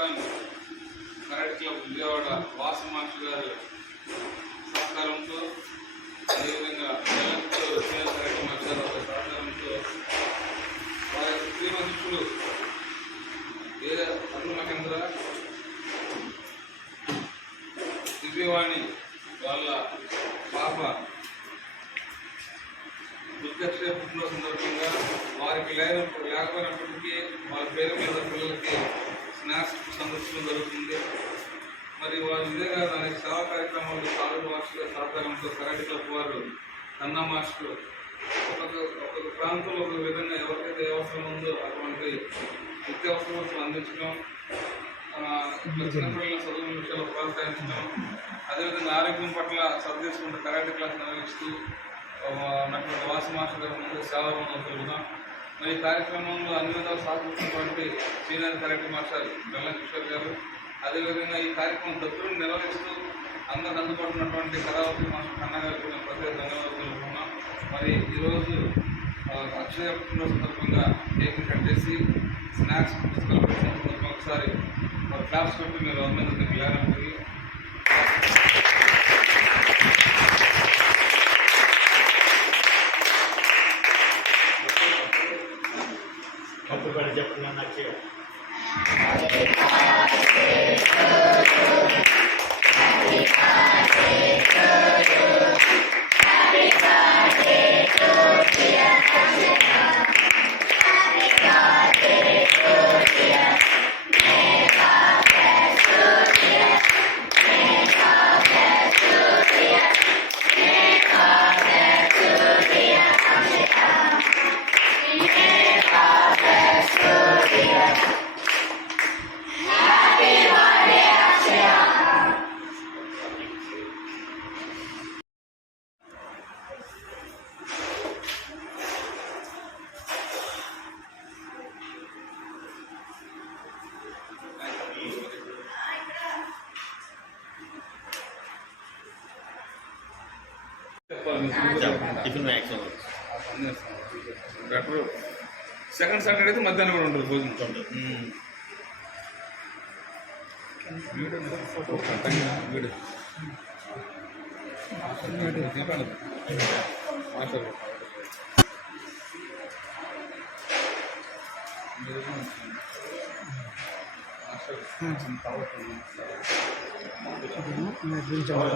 Khan karate club Vijayawada Vasu master గారు సహకారంతో, అదేవిధంగా తెలంగాణ కరాటే మాస్టర్ గారి సహకారంతో వారి శ్రీమంతుడు అరుణ మహేంద్ర దివ్యవాణి వాళ్ళ పాప దుర్గక్షయ పుట్టినరోజు సందర్భంగా వారికి లేకపోయినప్పటికీ వాళ్ళ పేరు మీద పిల్లలకి స్నాక్స్ సందర్శించడం జరుగుతుంది. మరి వారు ఇదేగా దానికి సేవా కార్యక్రమాలు సాధు మాస్టర్ సహకారంతో కరాటే క్లబ్ వారు కన్నా మాస్టర్ ఒక్కొక్క ప్రాంతంలో ఒక విధంగా ఎవరికైతే అవసరం ఉందో అటువంటి నిత్యావసర వస్తువులు అందించడం, చిన్నపిల్లల చదువు విషయాల్లో ప్రోత్సహించడం, అదేవిధంగా ఆరోగ్యం పట్ల శ్రద్ధ తీసుకుంటూ కరాటే క్లాస్ నిర్వహిస్తూ ఉన్నటువంటి వాసు మాస్టర్ గారు ముందు సేవాభావం తెలుపుదాం. మరి ఈ కార్యక్రమంలో అన్ని విధాలు సాగుతున్నటువంటి సీనియర్ కరాటే మాస్టర్ బెల్లం కిషోర్ గారు, అదేవిధంగా ఈ కార్యక్రమం దగ్గరుండి నిర్వహిస్తూ అందరికి అందుబాటున్నటువంటి కళావతి మాస్టర్ కన్నా గారికి మేము ప్రత్యేక ధన్యవాదాలు తెలుపుకున్నాం. మరి ఈరోజు అక్షయ పుట్టినరోజు సందర్భంగా కేక్ కట్ చేసి స్నాక్స్ పుస్తకాలు పెట్టిన సందర్భంగా ఒకసారి క్లాప్స్ పెట్టి మీరు అందరికీ గ్లారండి. చెప్పండి. సెకండ్ సాటర్డే అయితే మధ్యాహ్నం కూడా ఉంటుంది భోజనం. వీడియో